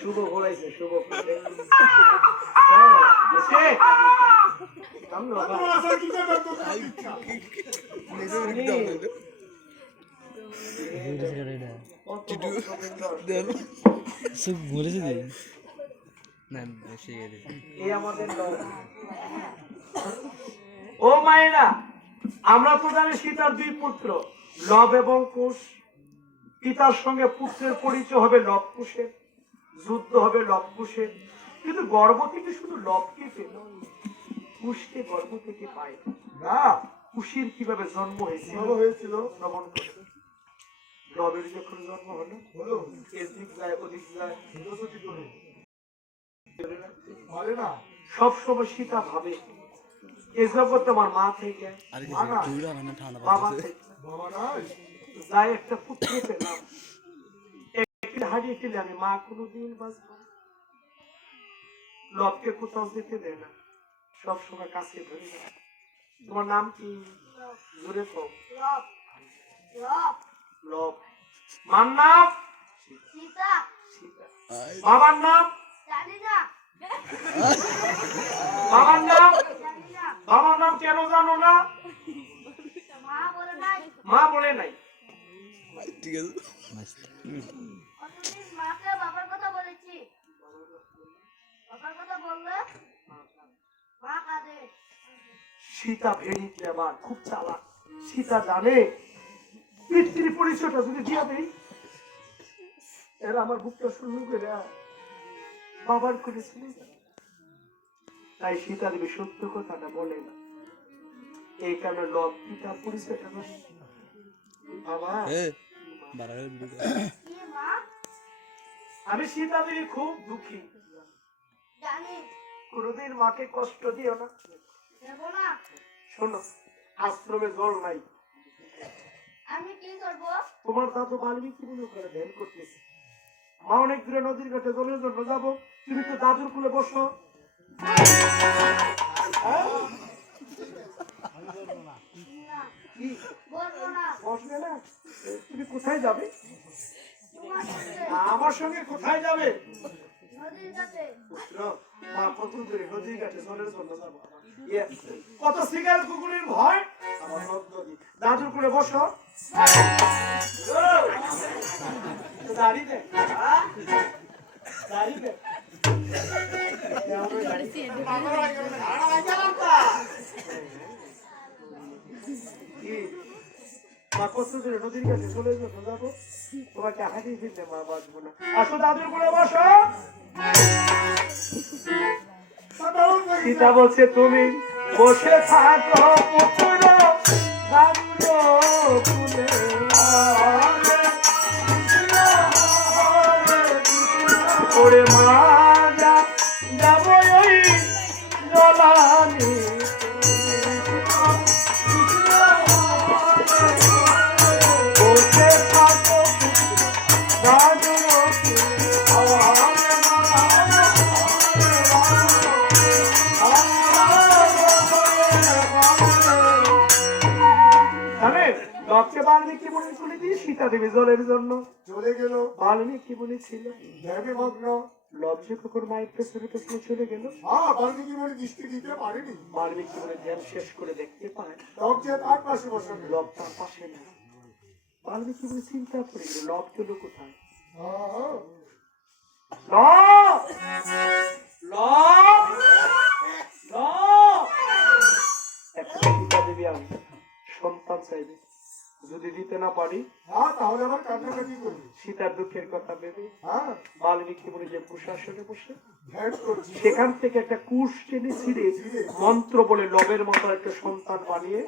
শুভ ঘোরাইছে শুভ ও মায়েরা, আমরা তো জানি সীতার দুই পুত্র লব এবং কুশ। পিতার সঙ্গে পুত্রের পরিচয় হবে লব কুশের, যুদ্ধ হবে লব কুশের। কিন্তু গর্ভ থেকে শুধু লবকে পেল, কুশকে গর্ভ থেকে পায় না। কুশির কিভাবে জন্ম হয়েছিল শ্রবণ করে। লবের যখন জন্ম হলো এদিক যায় ওদিক যায় সব সময় সীতা ভাবে এ জগৎ আমার মা থেকে বাবা থেকে যাই একটা পুত্র পেলাম, একদিন হারিয়ে ফেলে আমি মা কোনোদিন বাঁচবো। লবকে কোথাও যেতে দেয় না, সবসময় কাছে ধরে যায়। তোমার নাম কি? জোরে কও। লব। মার নাম সীতা। বাবার নাম বাবার নাম বাবার নাম কেন জানো না? মা বলে নাই। ঠিক আছে, বাবার কথা বলেছি, বাবার কথা বললে মা কাঁদে। সীতা ভেরি ক্লেভার, খুব চালাক। সীতা জানে পিতৃ পরিচয়টা যদি দিয়া দেই এরা আমার বুকটা শূন্য করে বাবার করেছিল। তাই সীতা দেবী সত্য কথাটা বলে না, এই কারণে লব পিতার পরিচয়টা বলে। বাবা আমি সীতা দেবী খুব দুঃখী, কোনদিন মাকে কষ্ট দিও না। শোনো, আশ্রমে জল নাই, আমি কি করব? তোমার দাদু বাল্মীকি মনে করে ধ্যান করতেছে। মা অনেক দূরে নদীর ঘাটে জলের জন্য যাবো, তুমি তো দাদুর কুলে বসো। বসবে না? তুমি কোথায় যাবে? আমার সঙ্গে কোথায় যাবে? কত শিকার কুকুরের ভয়, দাদুর করে বসো। দাঁড়িয়ে দে দাঁড়িয়ে দে মা কষ্ট করে নদীর কাছে চলে যাবো, তোমাকে হারিয়ে ফেলতে মা বাঁচবো না। আসো দাদুর করে বসো। সীতা বলছে তুমি বসে থাকো পুত্র দাদুর কুলে, ওরে মা যাবো ওই জলানি। বাল্মীকি মুনি তুলে দিয়ে সীতা দেবী জলের জন্য চলে গেল। বাল্মীকি মুনি ছিল ধ্যানে মগ্ন, লজ্জে কখন মায়ের পেছনে পেছনে চলে গেল। বাল্মীকি মুনি দৃষ্টি দিতে পারেনি। বাল্মীকি মুনি ধ্যান শেষ করে দেখতে পায় লজ্জে তার পাশে বসে, লব তার পাশে না। বাল্মীকি মুনি চিন্তা করে গেল লব গেল কোথায়। সীতা দেবী আমি সন্তান চাইবে, যদি দিতে না পারি তাহলে আমার কান্নাকাটি করবি। সীতার দুঃখের কথা ভেবে বাল্মীকি মুনি যে কুশাসনে বসে সেখান থেকে একটা কুশ টেনে ছিঁড়ে মন্ত্র বলে লবের মতো একটা সন্তান বানিয়ে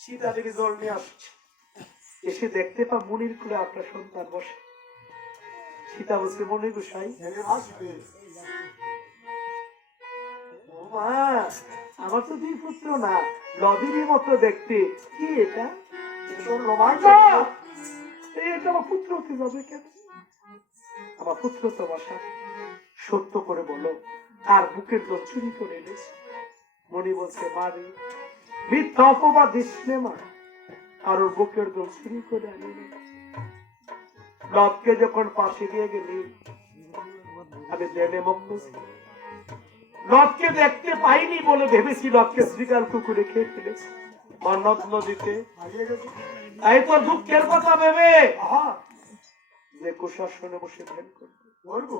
সীতা দেবী জল নিয়ে আসছে। এসে দেখতে পা মুনির কুলে আপনার সন্তান বসে। সীতা বলছে মনে গোসাই আসবে। আমার তো দুই পুত্র না, লবেরই মতো দেখতে। কি এটা? আমার পুত্র হতে যাবে কেন? আমার পুত্র তোমার সাথে সত্য করে বলো, আর বুকের দোল চুরি করে এনেছে। মনি বলছে, মারে মিথ্যা অপবাদ দিস নে মা, আর ওর বুকের দোল চুরি করে আনি লবকে যখন পাশে দিয়ে গেলি আমি দেনে মগ্ন ছিলাম। লবকে দেখতে পাইনি বলে ভেবেছি লবকে শ্রীকাল কুকুরে খেয়ে ফেলেছে নদ নদীতে। তাই তো দুঃখের কথা ভেবে যে কুশাসনে বসে ধ্যান করবো,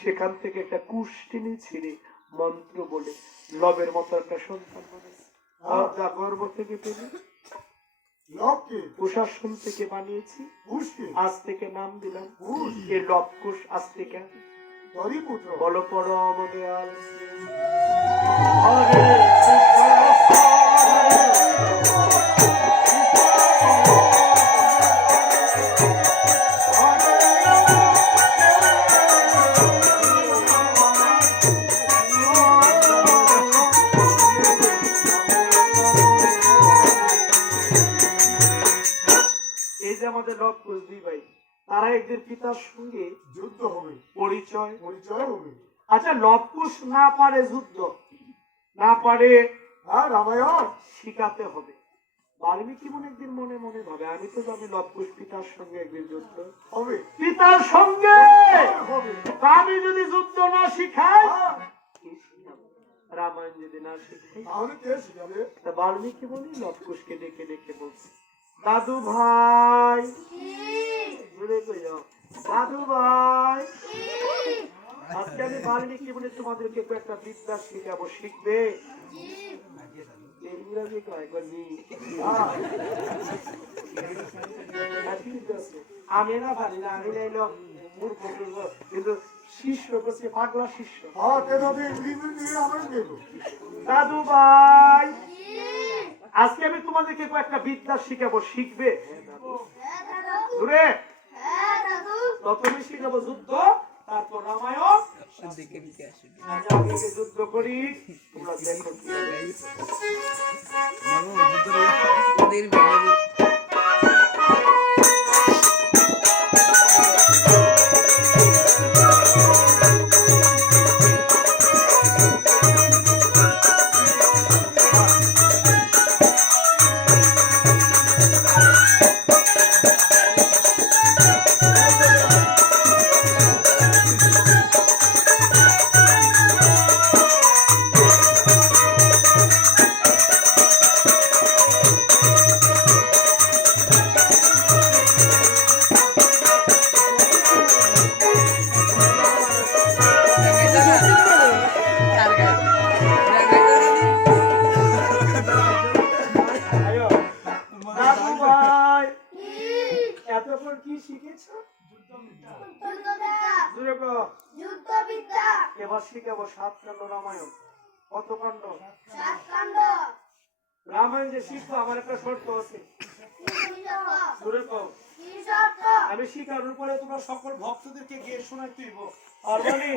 সেখান থেকে একটা কুষ্টিনি ছিঁড়ে মন্ত্র বলে লবের মতো একটা সন্তান বানাইছে। যা গর্ব থেকে পেলি কুশাসন থেকে বানিয়েছি, আজ থেকে নাম দিলাম এই লব কুশ। আজ থেকে বলো পরম দয়াল হরে তারা একদিন পিতার সঙ্গে যুদ্ধ হবে, পরিচয় হবে। আচ্ছা, লবকুশ না পারে যুদ্ধ, না পারে রামায়ণ শিখাতে হবে। বাল্মীকি মনে একদিন মনে মনে ভাবে, আমি তো জানি লবকুশ পিতার সঙ্গে একদিন যুদ্ধ হবে, পিতার সঙ্গে হবে। আমি যদি যুদ্ধ না শিখাই, রামায়ণ যদি না শিখাই, তাহলে কে শিখাবে? বাল্মীকি বলি লবকুশকে ডেকে ডেকে বলছে, দাদু ভাই, দাদু ভাই, আজকে আমি বাল্মীকি বলে তোমাদেরকে একটা বিদ্যা শিখাবো, শিখবে? আমি না পারি না, আমি নাইলো মূর্খ, কিন্তু শিষ্য করছে পাগলা শিষ্য। দাদু ভাই, আজকে আমি তোমাদেরকে একটা বিদ্যা শিখাবো, শিখবে? প্রথমে শিখাবো যুদ্ধ, তারপর রামায়ণ। যুদ্ধ করি, তোমরা দেখো। এবার শিখাবো 7 কাণ্ড রামায়ণ। কত কাণ্ড? 7 কাণ্ড। রামায়ণ যে শিখবো, আমার একটা শর্ত আছে। আমি শিখানোর পরে তোমার সকল ভক্তদেরকে গিয়ে শোনাতে দিব। আর বলি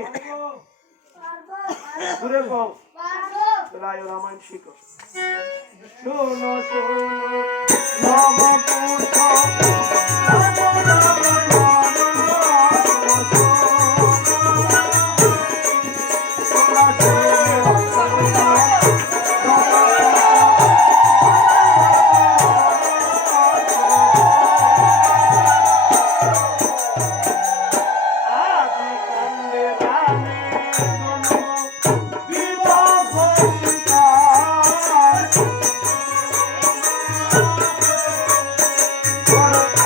দূরে কম রামায়ণ শিখো। শোনো শোনো What?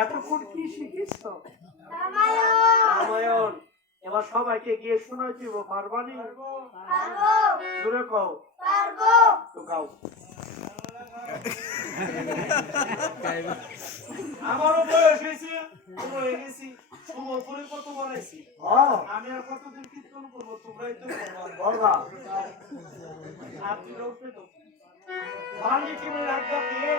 এতক্ষণ কি শিখিস? রামায়ণ। রামায়ণ। এবার সবাইকে গিয়ে শোনাই দিব, পারবানি? পারবো। জোরে কও। পারবো। তো গাও। আমারও বয়স হয়েছে, বুড়ো হয়ে গেছি, সময় কত বাড়াইছি। আমি আর কতদিন কীর্তন করবো? তোমরাই তো করবা। আপনি লোক পেতো মালিকের আজ্ঞা পেয়ে